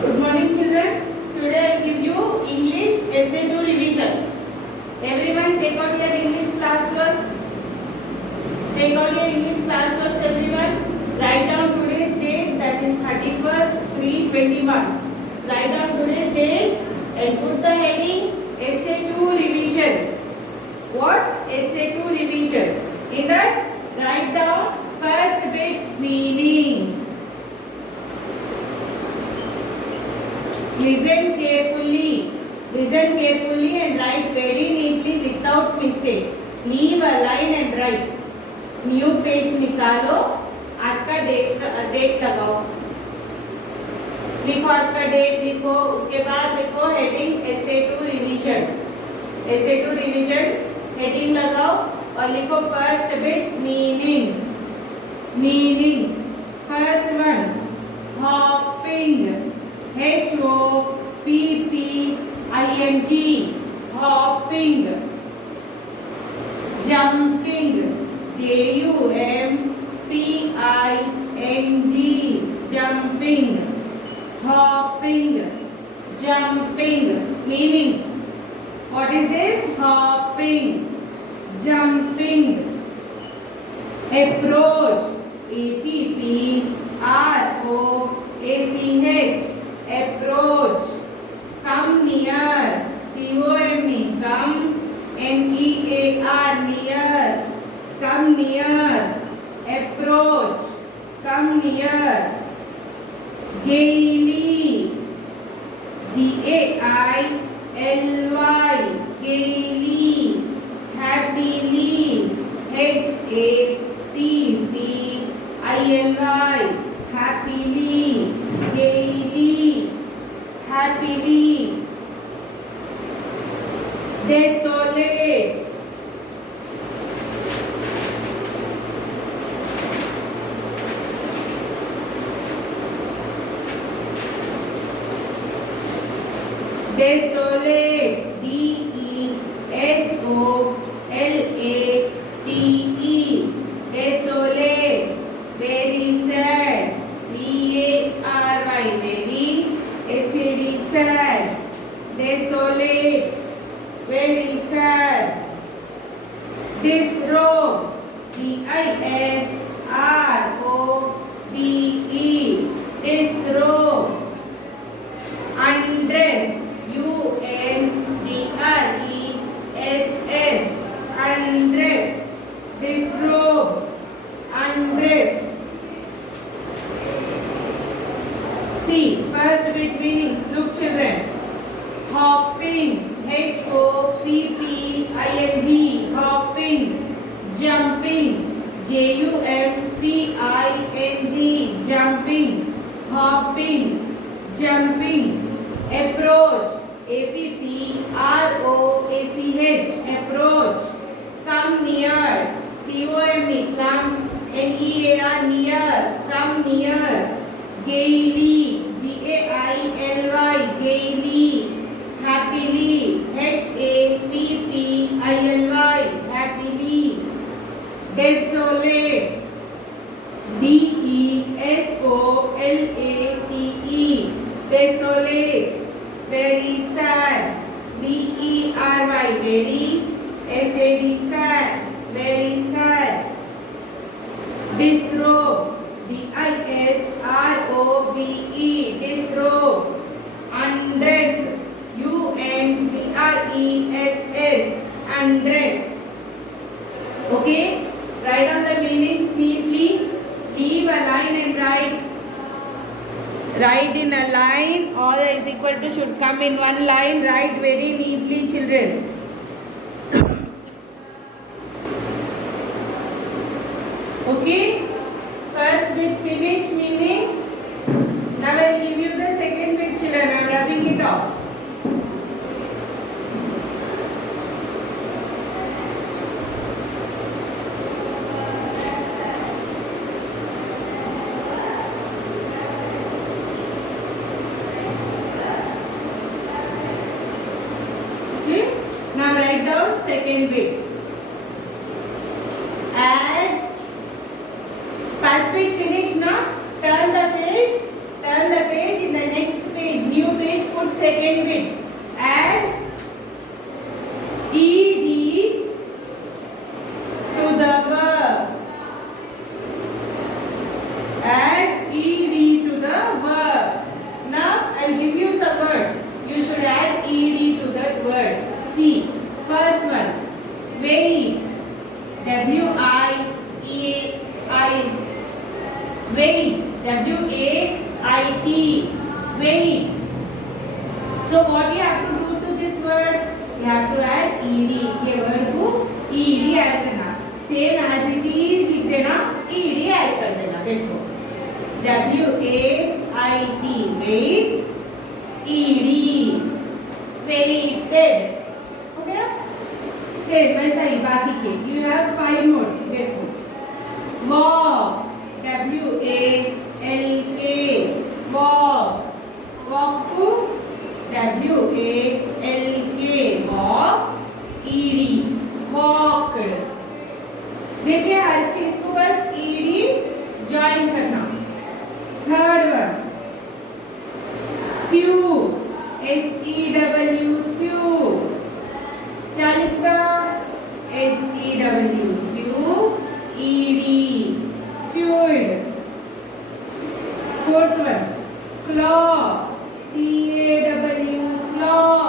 Good morning, children. Today I give you English Essay 2 revision. Everyone take out your English classworks. Take out your English classworks, everyone. Write down today's date, that is 31st 3/21. Write down today's date and put the heading Essay 2 revision. What? Essay 2 revision. In that, write down first bit meanings. Listen carefully and write very neatly without mistakes. Leave a line and write. New page निकालो, आज का date लगाओ, लिखो आज का date लिखो, उसके बाद लिखो heading essay to revision heading लगाओ और लिखो first bit meanings. First one hopping, HOPPING, hopping. Jumping, JUMPING, jumping. Hopping, jumping. Meanings. What is this? Hopping, jumping. Approach, APPROACH, approach. Come near, COME, come, NEAR, near. Come near, approach, come near. Gaily, GAILY, gaily. Happily, HAPPILY, happily. Gaily, desolate, DESOLATE, desolate. Very sad, VARY, very SAD, sad. Desolate, very sad. Disrobe, DISROBE, disrobe. Undress, UNDRESS, undress. Disrobe, undress. See, first bit meanings. Look, children. Hopping, HOPPING, hopping. Jumping, JUMPING, jumping. Hopping, jumping. Approach, APPROACH, approach. Come near, COME, come, NEAR, near. Come near. Gaily, GAILY, gaily. Happily, HAPPILY, happily. Desolate, DESOLATE, desolate. Very sad, VERY, very SAD, sad, very sad. Disrobe, DISROBE, disrobe. Undress, UNDRESS, undress. Okay, write down the meanings neatly. Leave a line and write. Write in a line. All is equal to should come in one line. Write very neatly, children. Okay, first bit finish meanings. Now I will give you the second bit, children. I am rubbing it off. Okay, now write down second bit. Add. First bit finish now. Turn the page in the next page. second bit. Add ed to the verbs. Add ed to the verbs. Now I'll give you some words. You should add ed to the words. See, first one, wait. W-I-E-I. Wait. W-A-I-T. Wait. So what you have to do to this word? You have to add ed. ये word को ed add करना. Same as it is लिख देना. ed add कर देना. देखो. W-A-I-T. Wait. ed. Waited. Okay ना? Same वैसा ही बाकी के. You have 5 more. देखो. Walk. W-A-L-K. Walk. Walk to W-A-L-K. Walk. E-D. Walked. देखिए हर चीज को बस E-D ज्वाइन करना. Third one, sew. S-E-W. sew. क्या लिखता? S-E-W. sew. E-D. sewed. Fourth one, claw. C-A-W. claw.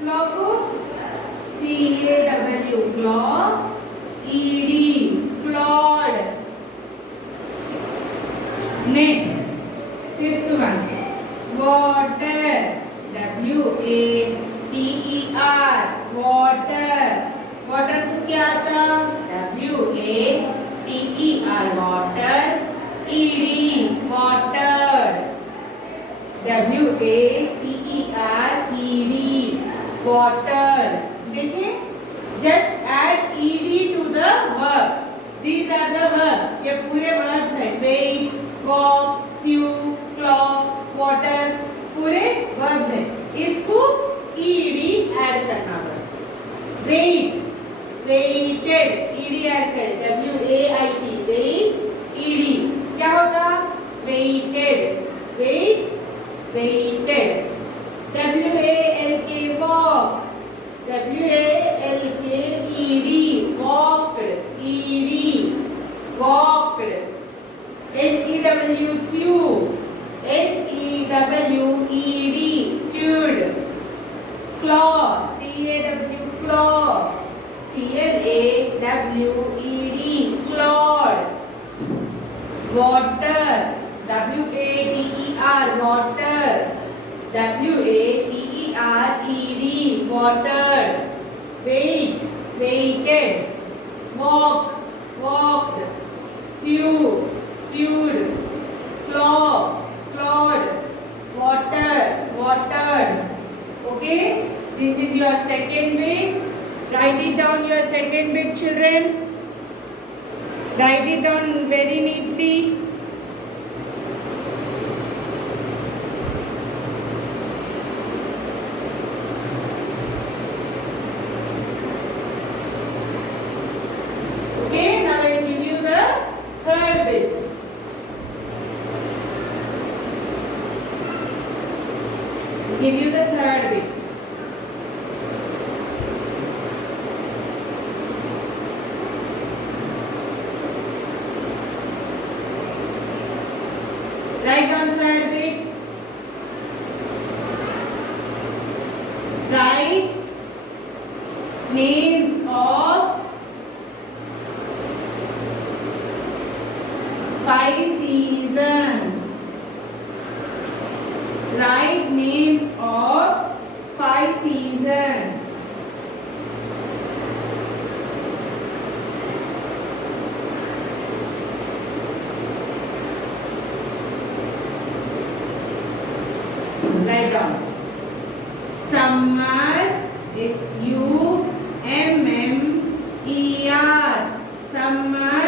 claw को C-A-W. claw. E-D. clawed. Next, fifth one, water. W-A-T-E-R. water. water को क्या आता? W-A-T-E-R. water. E-D. watered. W-A-T-E-R-E-D. watered. देखिए, just add ed to the verbs. These are the verbs. ये पूरे verbs हैं. wait, walk, sew, claw, water. पूरे verbs हैं. इसको ed add करना बस. wait, waited. ed add करें. W-A-I-T. wait, ed. क्या होगा? waited. wait, waited. W-A-L-K. walk. W-A-L-K-E-D. walked. E-D. walked. S-E-W. sew. S-E-W-E-D. sewed. claw. C-A-W. claw. C-L-A-W-E-D. clawed. water. W-A-T-E-R. water. W-A-T-E-R-E-D. watered. wait, waited. walk, walked. sew, sewed. claw, clawed. water, watered. Okay, this is your second bit. Write it down, your second bit, children. Write it down very neatly. Okay, now I will give you the third bit. Give you the third bit. Write down third bit. Write names of 5 seasons. Write names of 5 seasons. Write down. Summer. S-U-M-M-E-R. Summer.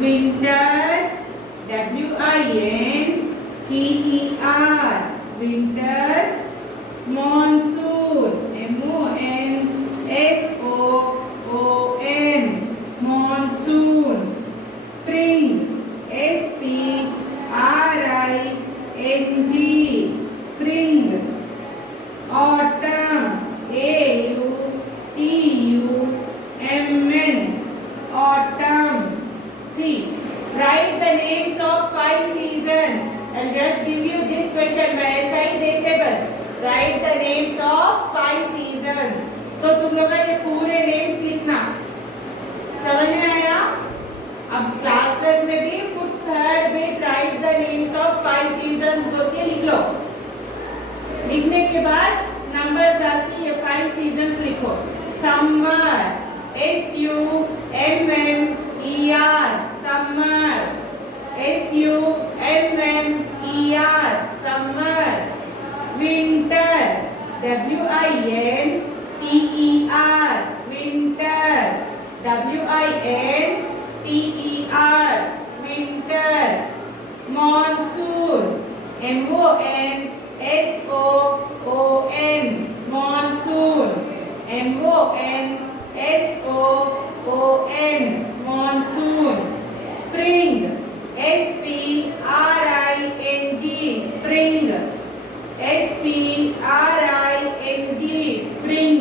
Winter. W-I-N-T-E-R. Winter. Monsoon. M-O-N-S-O-O-N. Monsoon. Spring. S-P-R-I-N-G. Spring. W-I-N-T-E-R, winter. W-I-N-T-E-R, winter. Monsoon, M-O-N-S-O-O-N, monsoon, M-O-N-S-O-O-N, monsoon. Spring, S-P-R-I-N-G, spring, S-P-R-I-N-G, spring.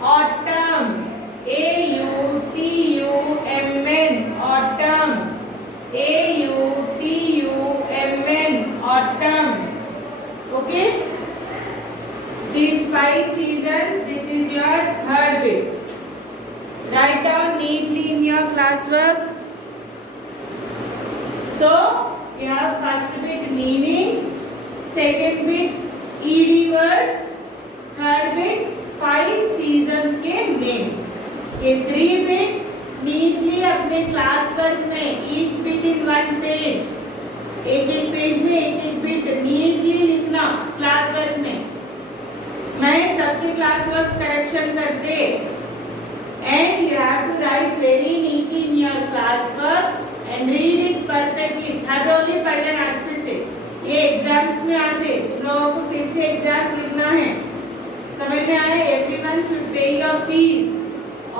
Autumn, A-U-T-U-M-N, autumn, A-U-T-U-M-N, autumn. Okay? These 5 seasons, this is your third bit. Write down neatly in your classwork. So, we have first bit meanings, second bit ED words, third bit 5 seasons के names. ये 3 bits neatly अपने classwork में each bit in one page, एक page में एक bit neatly लिखना classwork में. मैं सबके classwork correction कर दे. And you have to write very neatly in your classwork and read it perfectly. thoroughly पढ़ लेना अच्छे से. ये एग्जाम्स में आते तुम लोगों को फिर से एग्जाम्स लिखना है. समझ में आया? Everyone should pay your fees.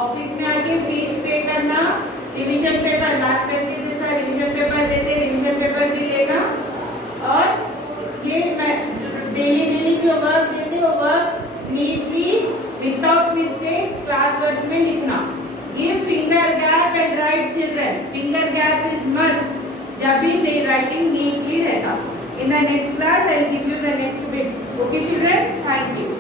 Office में आके फीस पे करना. रिवीजन पेपर लास्ट टाइम के जैसा रिवीजन पेपर देते, रिवीजन पेपर भी लेना. और ये डेली जो वर्क देते वो work neatly without mistakes class work में लिखना. Give finger gap and write children. Finger gap is must. जब भी writing neatly रहता. In the next class, I will give you the next bits. Okay, children? Thank you.